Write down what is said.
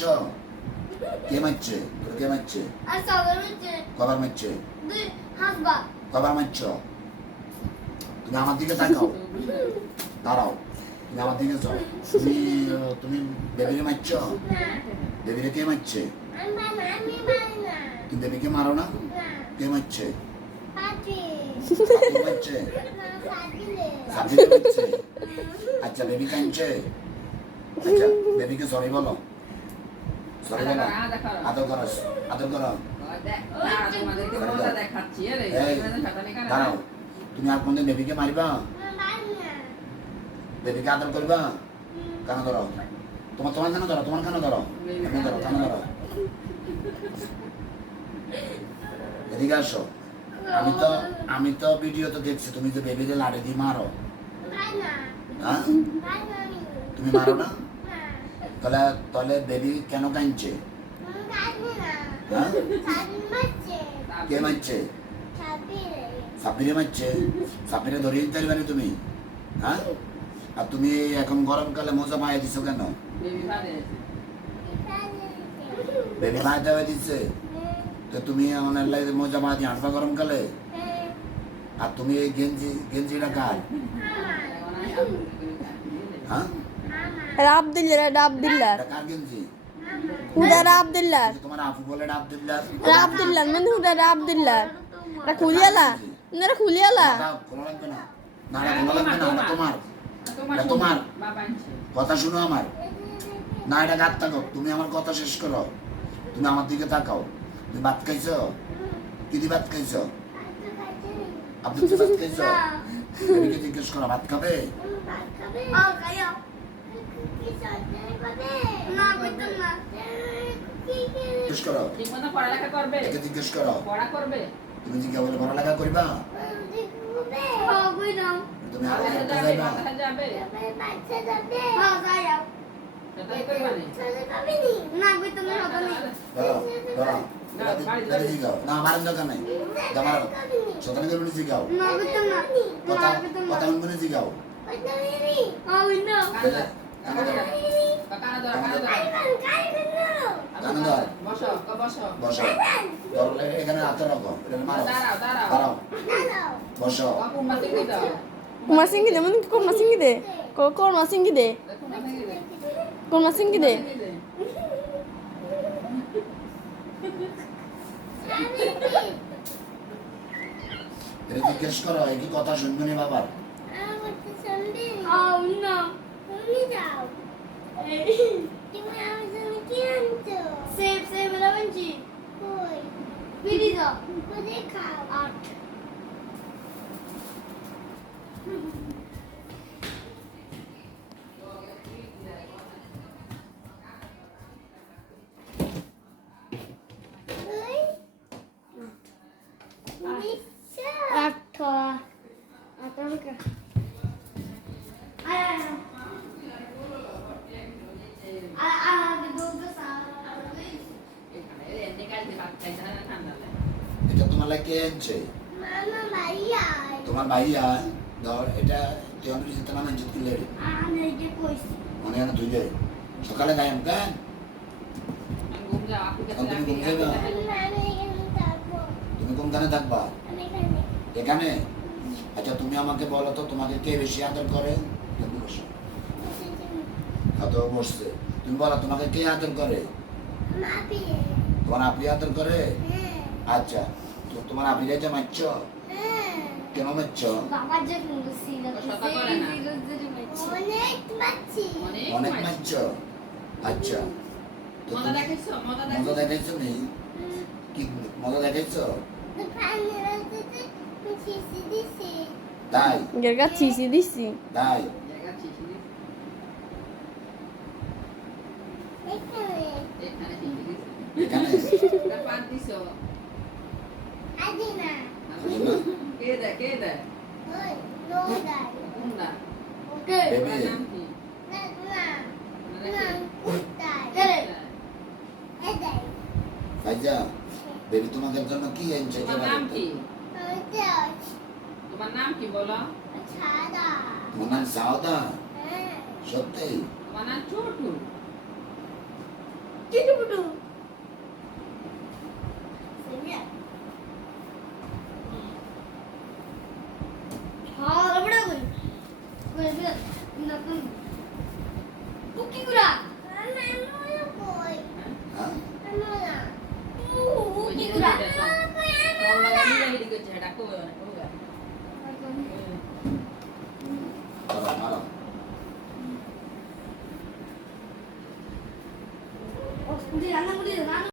Ciao. কে মারছে? তোর কে মারছে? আর সবার হচ্ছে কবার মারছে? দুই হাসবা কবার মারছ? তুমি আমার দিকে তাকাও। দাঁড়াও। তুমি আমার দিকে যাও। তুমি বেবিকে মারছ? না বেবিকে কে মারছে? আমি মারি না তুমি বেবিকে মারো না? না কে মারছে? পাটি কে মারছে? না পাটিলে সাবিকে মারছে? আচ্ছা বেবি কাঁদছে? আচ্ছা বেবিকে সরি বলো। সরি বলো। আদর করো। আদর করো। দাঁড়াও। তুমি আর কোনদিন বেবিকে মারিবা? মারি না বেবিকে আদর করবা? কেন ধরো? তোমার কেন ধরো? তোমার কেন ধরো? কেন ধরো? কেন ধরো? এদিকে আসো। আমি তো ভিডিও তো দেখছি তুমি তো বেবিকে লাড়ি দিয়ে মারো। মারি না হ্যাঁ? মারি না তুমি মারো না? না তাহলে বেবি কেন কাঁদছে? কাটি না হ্যাঁ? কাটি মারছে কে মারছে? ছাপিলে সাপিরে মারছে? সাপিরে ধরিয়ে দিতে পারবে তুমি? হ্যাঁ? আর তুমি এখন গরমকালে মোজা পায়ে দিছো কেন? বেবি পায়ে দেওয়া দিচ্ছে? তো তুমি আমার লাগে মোজা পা দিয়ে হাঁটবা গরমকালে? আর তুমি এই গেঞ্জিটা কার? হ্যাঁ? Abdullah. এটা কার গেঞ্জি? Huda Abdullah. তোমার আপু বলে Abdullah. Abdullah. Men Huda Abdullah. Ra khuliala. Nera khuliala. কোনো লাগবে না। না কোনো লাগবে না। এটা তোমার কথা শুনো আমার। না এটা গাত তাকাও। তুমি আমার কথা শেষ করো। তুমি আমার দিকে তাকাও। তুমি ভাত খাইছো? কি দিয়ে ভাত খাইছো? আপনি কি ভাত খাইছো? বেবিকে জিজ্ঞেস করো ভাত খাবে? কায়া কি সাথে করে না কইতাম না জিজ্ঞেস করো। পড়ালেখা করবে, একে জিজ্ঞেস করো। পড়া করবে। তুমি জিজ্ঞাসা বলে পড়ালেখা করবা? তুমি আর একটা যাইবা? যাবে সেটাই করবা না কইতাম না হতো না ধরো ধরো জিগাও। না আমার দরকার নাই। আমার সকালে করে জিগাও। না কইতাম না কথা না কইতাম না কথা মনে জিগাও। ওই না কানে ধরো। কানা ধর, কানা ধর। কানে ধর। বসো, বসো। বসো। ধরলে এখানে হাতে রাখো। এটা মারো। দাঁড়াও, দাঁড়াও। দাঁড়াও। বসো। বাপু মাসিং দি দাও। Kumar Singh de. Mun Kumar Singh de. Kumar Singh de. দেখো মাসিং দি দে। Kumar Singh de. এটা জিজ্ঞেস করো একই কথা শুনবে না বাবার। Oh no. Save lavanci. Video. Art. Atto. Atto. এখানে এনে কালকে ভাত খাইতে না ঠান্ডা লাগে। এটা তোমার লাগে কে আনছে? তোমার ভাইয়া ধর এটা তুই অনেক জিতে না মানছিস তুলে মনে হয় না তুই যাই সকালে গায়াম কেন? আমি ঘুম যাও, আপু কাছে তুমি ঘুম যাইবা? তুমি কোনখানে থাকবা? এখানে? আচ্ছা তুমি আমাকে বলো তো তোমাকে কে বেশি আদর করে? তুমি বসো। তো বসছে। তুমি বলো তোমাকে কে আদর করে? তোমার আপনি আদর করে? আচ্ছা তো তোমার আপনি যে মারছ কেন মারছ? বাবা যে ছিল অনেক মারছ? আচ্ছা তো মজা দেখাইছো, মজা মজা দেখাইছো। দেখাইছো নি? কি মজা দেখাইছো? তাই Gerga chisi disi. তাই জায়গা চিঠি দিছে। এখানে চিঠি দিছে। এখানে এটা পাত দিছো। বুঝলা? কে দেয়, কে দেয়? কোনটা? বেবি তোমার নাম কি? ভাইজা বেবি তোমাদের জন্য কি আনছে? তোমার নাম কি? তোমার নাম কি বলো? তোমার নাম সাউদা? সত্যি? তোমার নাম ছোটু। চিটু পুটু সেমিয়া হ্যাঁ রবড়া কই কই না কোন কুকি গুড়া কই হ্যাঁ না ওই কুকি যে গুড়া এটা তো তওলা গানি লাগি দিকে এটা কো না কো মারো মারো ও স্কুটি রান্না করে